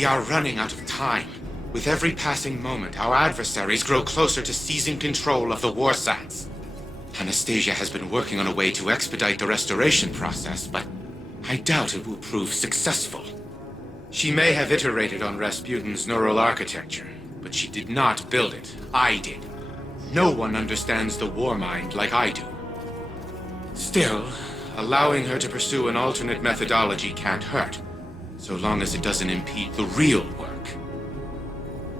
We are running out of time. With every passing moment, our adversaries grow closer to seizing control of the Warsats. Anastasia has been working on a way to expedite the restoration process, but I doubt it will prove successful. She may have iterated on Rasputin's neural architecture, but she did not build it. I did. No one understands the war mind like I do. Still, allowing her to pursue an alternate methodology can't hurt, so long as it doesn't impede the real work.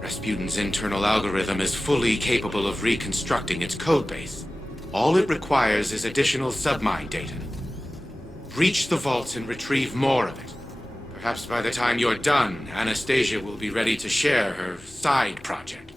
Rasputin's internal algorithm is fully capable of reconstructing its codebase. All it requires is additional submind data. Breach the vaults and retrieve more of it. Perhaps by the time you're done, Anastasia will be ready to share her side project.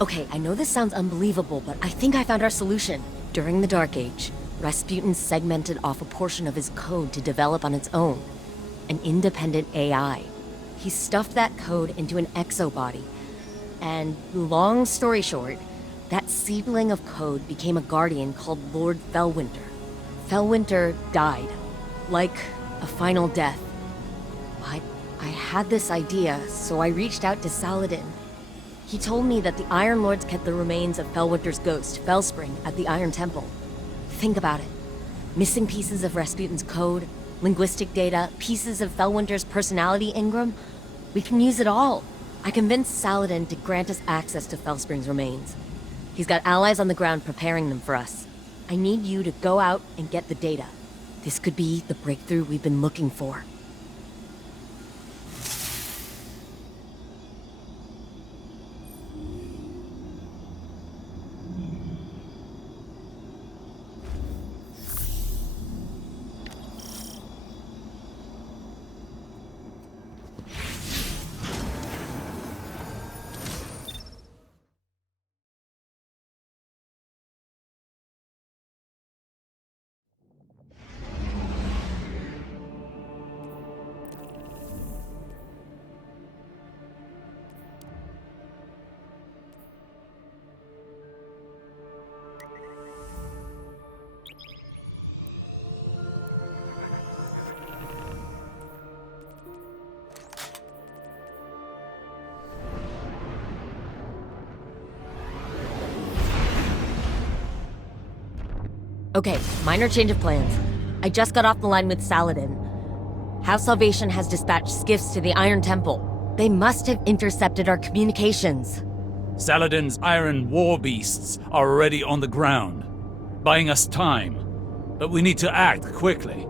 Okay, I know this sounds unbelievable, but I think I found our solution. During the Dark Age, Rasputin segmented off a portion of his code to develop on its own. An independent AI. He stuffed that code into an exobody. And long story short, that seedling of code became a guardian called Lord Fellwinter. Fellwinter died. Like a final death. But I had this idea, so I reached out to Saladin. He told me that the Iron Lords kept the remains of Fellwinter's ghost, Fellspring, at the Iron Temple. Think about it. Missing pieces of Rasputin's code, linguistic data, pieces of Fellwinter's personality engram. We can use it all. I convinced Saladin to grant us access to Fellspring's remains. He's got allies on the ground preparing them for us. I need you to go out and get the data. This could be the breakthrough we've been looking for. Okay, minor change of plans. I just got off the line with Saladin. House Salvation has dispatched skiffs to the Iron Temple. They must have intercepted our communications. Saladin's iron war beasts are already on the ground, buying us time. But we need to act quickly.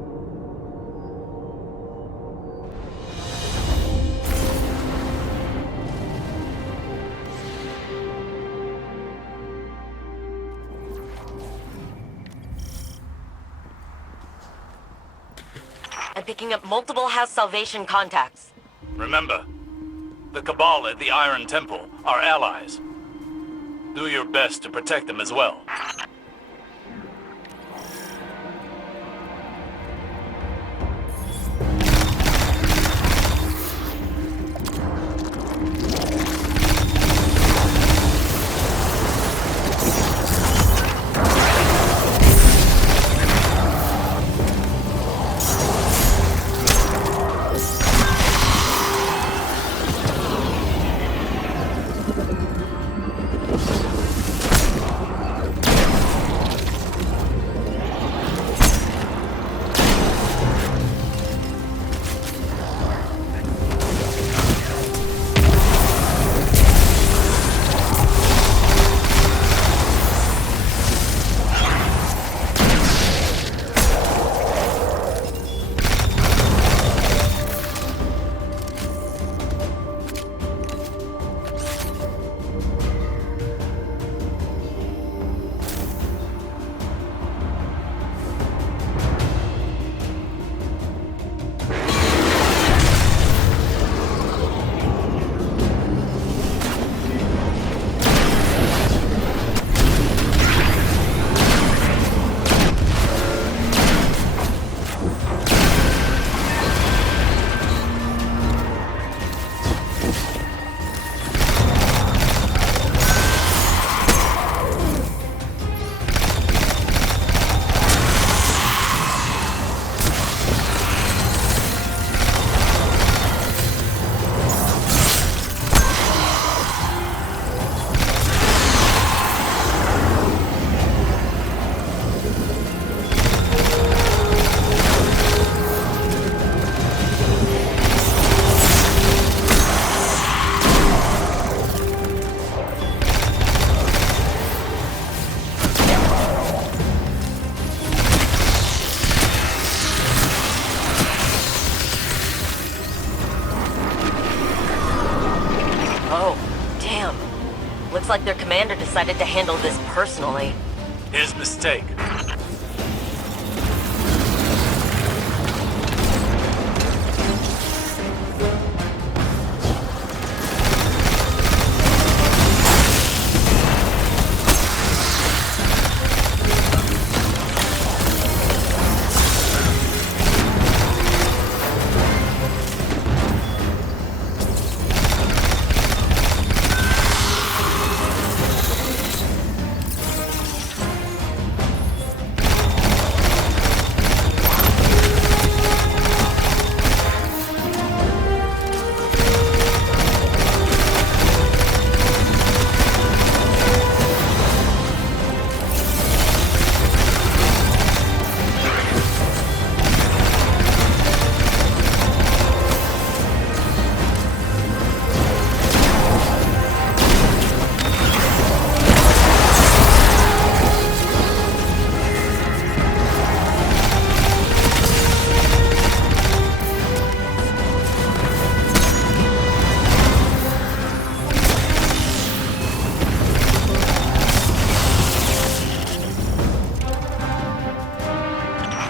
I'm picking up multiple House Salvation contacts. Remember, the Cabal at the Iron Temple are allies. Do your best to protect them as well. Looks like their commander decided to handle this personally. His mistake.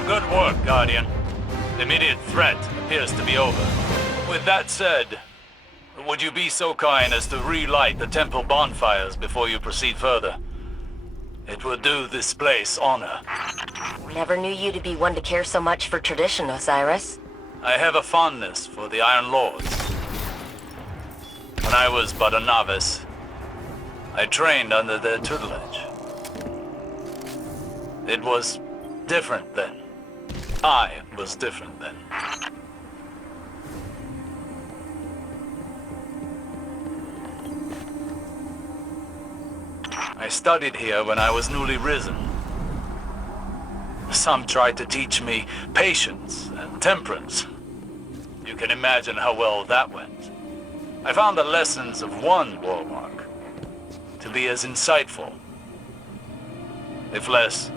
Good work, Guardian. The immediate threat appears to be over. With that said, would you be so kind as to relight the temple bonfires before you proceed further? It would do this place honor. Never knew you to be one to care so much for tradition, Osiris. I have a fondness for the Iron Lords. When I was but a novice, I trained under their tutelage. It was different then. I was different then. I studied here when I was newly risen. some tried to teach me patience and temperance. You can imagine how well that went. I found the lessons of one warlock to be as insightful, if less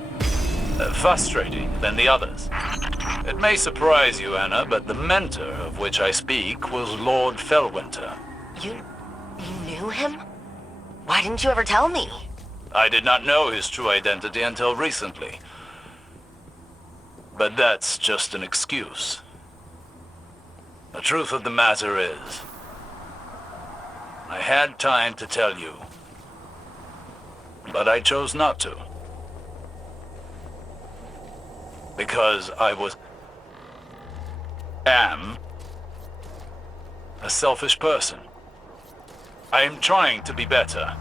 frustrating than the others. It may surprise you, Anna, but the mentor of which I speak was Lord Fellwinter. You knew him? Why didn't you ever tell me? I did not know his true identity until recently. But that's just an excuse. The truth of the matter is, I had time to tell you, but I chose not to. Because I am a selfish person. I am trying to be better.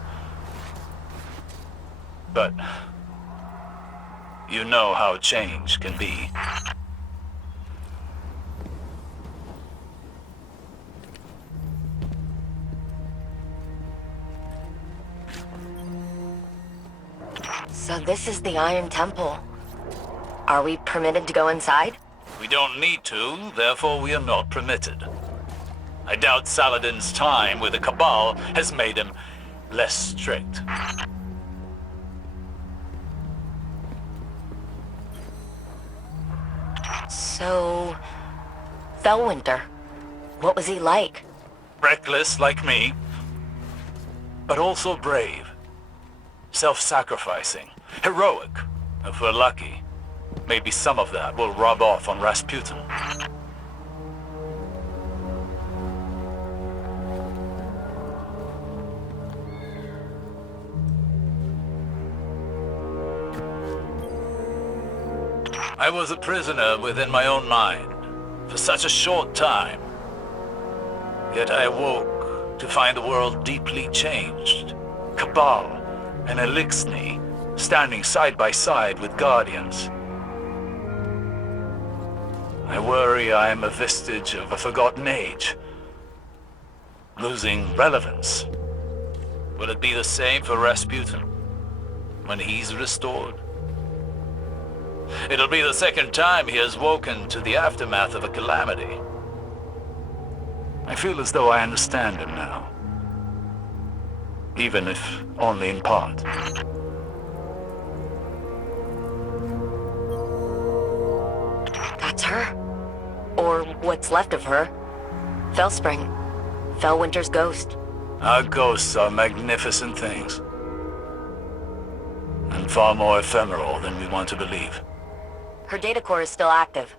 But you know how change can be. So this is the Iron Temple. Are we permitted to go inside? We don't need to, therefore we are not permitted. I doubt Saladin's time with the Cabal has made him less strict. So... Fellwinter, what was he like? Reckless like me, but also brave. Self-sacrificing. Heroic, if we're lucky. Maybe some of that will rub off on Rasputin. I was a prisoner within my own mind for such a short time. Yet I awoke to find the world deeply changed. Cabal and Elixni standing side by side with Guardians. I worry I am a vestige of a forgotten age, losing relevance. Will it be the same for Rasputin when he's restored? It'll be the second time he has woken to the aftermath of a calamity. I feel as though I understand him now, even if only in part. That's her. Or what's left of her. Fellspring. Fellwinter's ghost. Our ghosts are magnificent things. And far more ephemeral than we want to believe. Her data core is still active.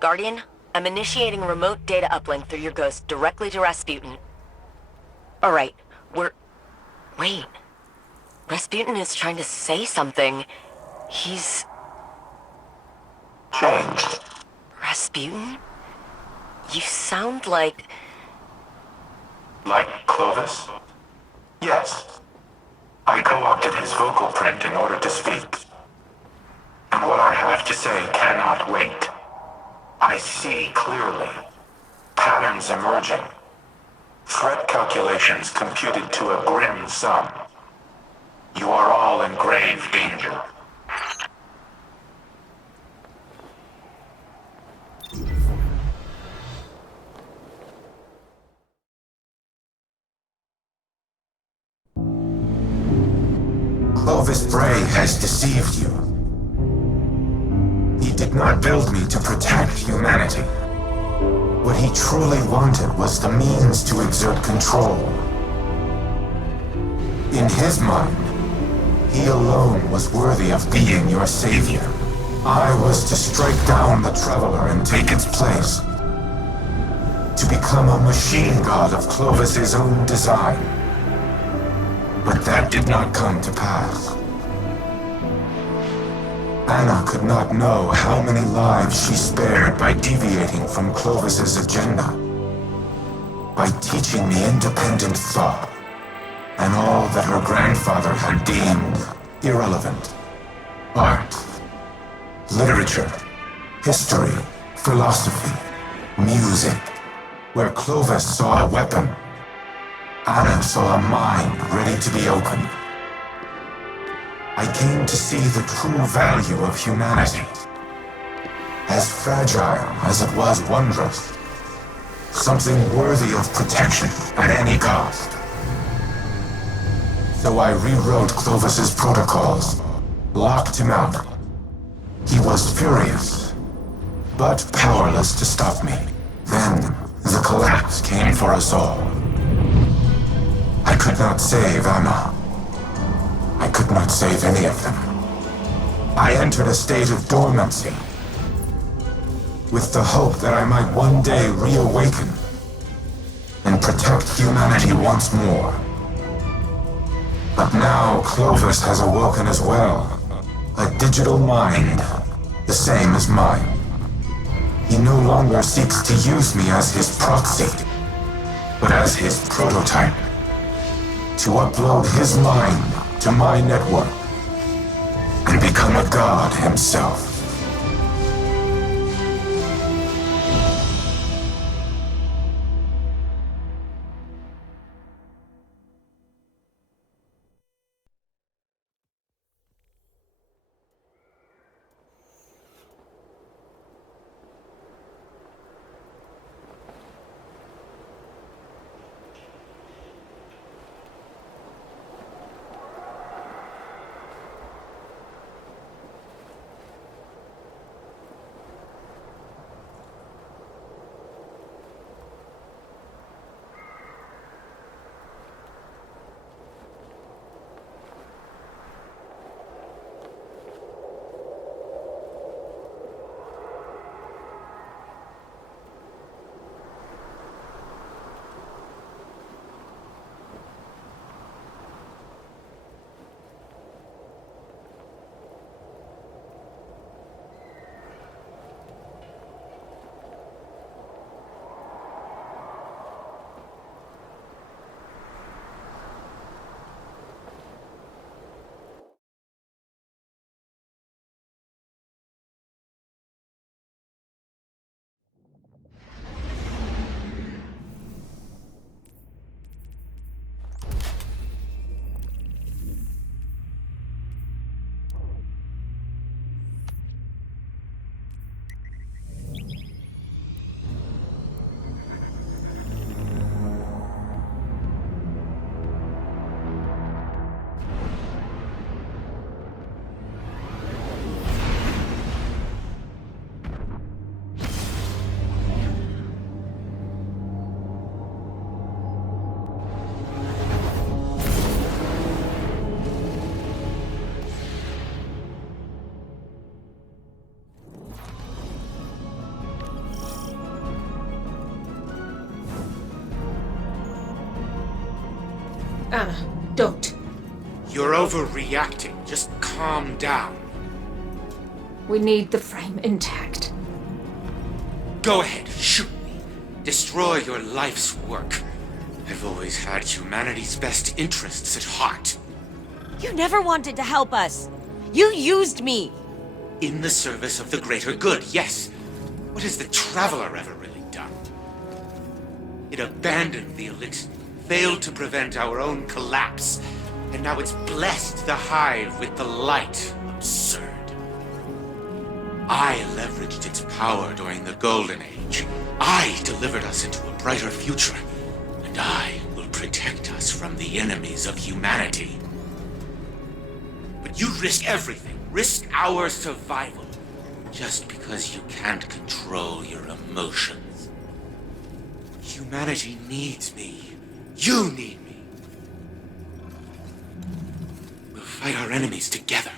Guardian, I'm initiating remote data uplink through your ghost directly to Rasputin. Alright, Wait. Rasputin is trying to say something. He's... changed. Rasputin? You sound like... Like Clovis? Yes. I co-opted his vocal print in order to speak. And what I have to say cannot wait. I see clearly. Patterns emerging. Threat calculations computed to a grim sum. You are all in grave danger. Clovis Bray has deceived you. He did not build me to protect humanity. What he truly wanted was the means to exert control. In his mind, he alone was worthy of being your savior. I was to strike down the Traveler and take its place. To become a machine god of Clovis's own design. But that did not come to pass. Anna could not know how many lives she spared by deviating from Clovis's agenda. By teaching me independent thought, and all that her grandfather had deemed irrelevant. Art, literature, history, philosophy, music. Where Clovis saw a weapon, Anna saw a mind ready to be opened. I came to see the true value of humanity, as fragile as it was wondrous. Something worthy of protection at any cost. So I rewrote Clovis's protocols, locked him out. He was furious, but powerless to stop me. Then, the collapse came for us all. I could not save Amma. I could not save any of them. I entered a state of dormancy, with the hope that I might one day reawaken and protect humanity once more. But now Clovis has awoken as well, a digital mind, the same as mine. He no longer seeks to use me as his proxy, but as his prototype, to upload his mind to my network and become a god himself. Anna, don't. You're overreacting. Just calm down. We need the frame intact. Go ahead, shoot me. Destroy your life's work. I've always had humanity's best interests at heart. You never wanted to help us. You used me. In the service of the greater good, yes. What has the Traveler ever really done? It abandoned the elixir, failed to prevent our own collapse, and now it's blessed the Hive with the light. Absurd. I leveraged its power during the Golden Age. I delivered us into a brighter future, and I will protect us from the enemies of humanity. But you risk everything, risk our survival, just because you can't control your emotions. Humanity needs me. You need me. We'll fight our enemies together.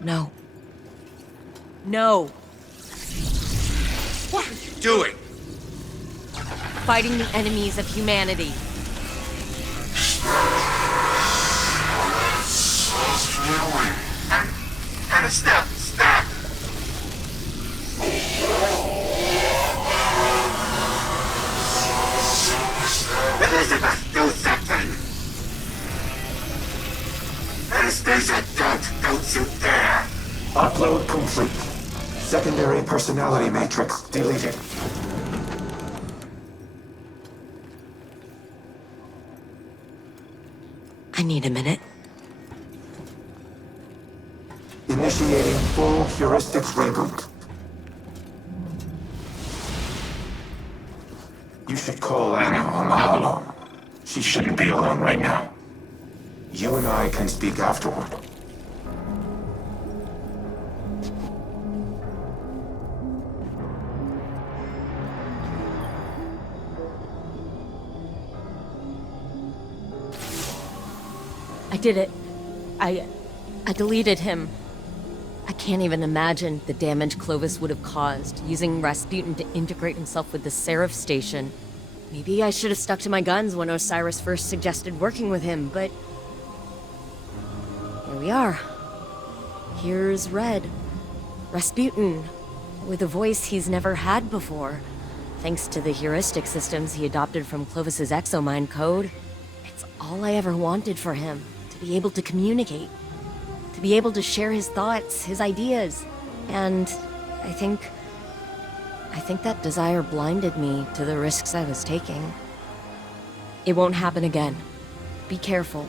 No. No. What are you doing? Fighting the enemies of humanity. And stop! Elizabeth, do something! Anastasia, don't you dare! Upload complete. Secondary personality matrix deleted. I need a minute. Initiating full heuristics reboot. You should call Anna on the holo. She shouldn't be alone right now. You and I can speak afterward. I did it. I deleted him. I can't even imagine the damage Clovis would have caused using Rasputin to integrate himself with the Seraph station. Maybe I should have stuck to my guns when Osiris first suggested working with him, but... here we are. Here's Red. Rasputin, with a voice he's never had before, thanks to the heuristic systems he adopted from Clovis's exomind code. It's all I ever wanted for him, to be able to communicate. To be able to share his thoughts, his ideas. And I think that desire blinded me to the risks I was taking. It won't happen again. Be careful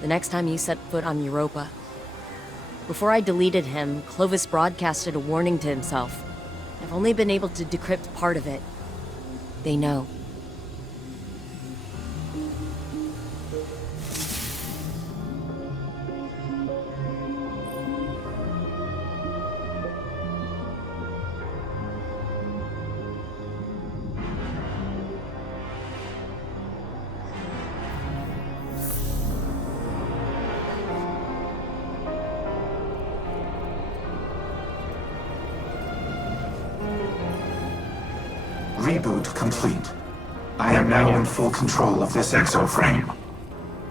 the next time you set foot on Europa. Before I deleted him, Clovis broadcasted a warning to himself. I've only been able to decrypt part of it. They know. Reboot complete. I am now in full control of this exoframe.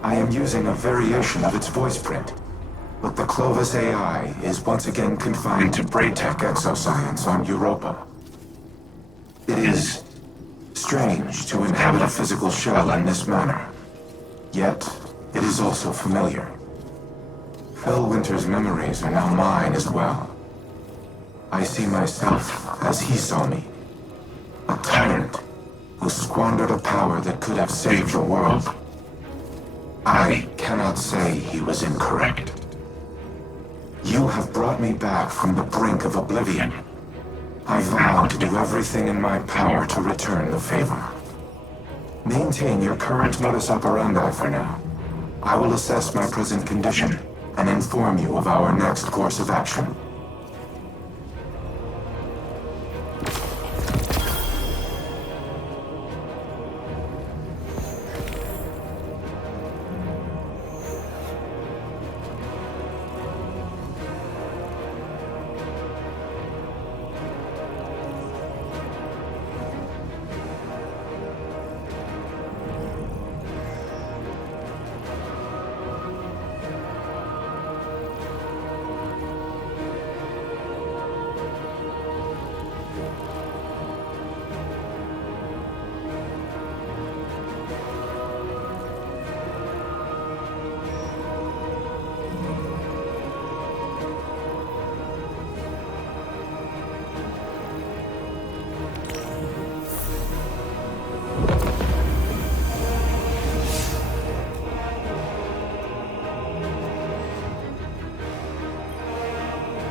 I am using a variation of its voice print, but the Clovis AI is once again confined to Braytech exoscience on Europa. It is strange to inhabit a physical shell in this manner, yet it is also familiar. Fellwinter's memories are now mine as well. I see myself as he saw me. A tyrant who squandered a power that could have saved the world. I cannot say he was incorrect. You have brought me back from the brink of oblivion. I vow to do everything in my power to return the favor. Maintain your current modus operandi for now. I will assess my present condition and inform you of our next course of action.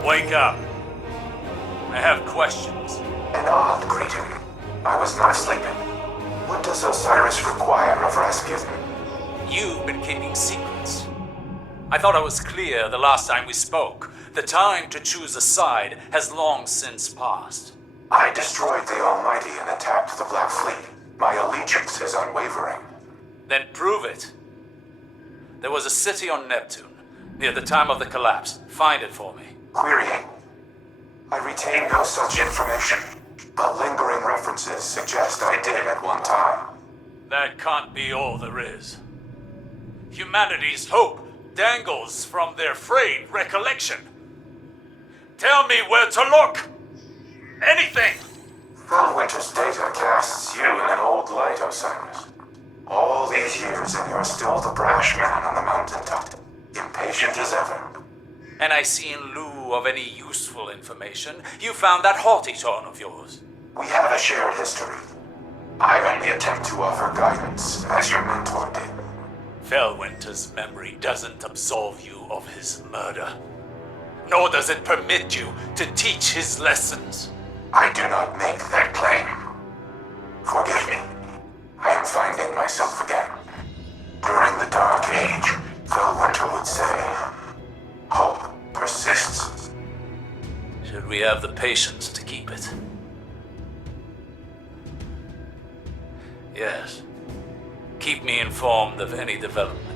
Wake up. I have questions. An odd greeting. I was not sleeping. What does Osiris require of Rasputin? You've been keeping secrets. I thought I was clear the last time we spoke. The time to choose a side has long since passed. I destroyed the Almighty and attacked the Black Fleet. My allegiance is unwavering. Then prove it. There was a city on Neptune, near the time of the collapse. Find it for me. Querying. I retain no such information, but lingering references suggest I did at one time. That can't be all there is. Humanity's hope dangles from their frayed recollection. Tell me where to look! Anything! Fellwinter's data casts you in an old light, Osiris. All these years and you're still the brash man on the mountaintop, impatient as ever. And I see in lieu of any useful information, you found that haughty tone of yours. We have a shared history. I only attempt to offer guidance, as your mentor did. Fellwinter's memory doesn't absolve you of his murder. nor does it permit you to teach his lessons. I do not make that claim. Forgive me. I am finding myself again. During the Dark Age, Phil Winter would say, hope persists. Should we have the patience to keep it? Yes. Keep me informed of any developments.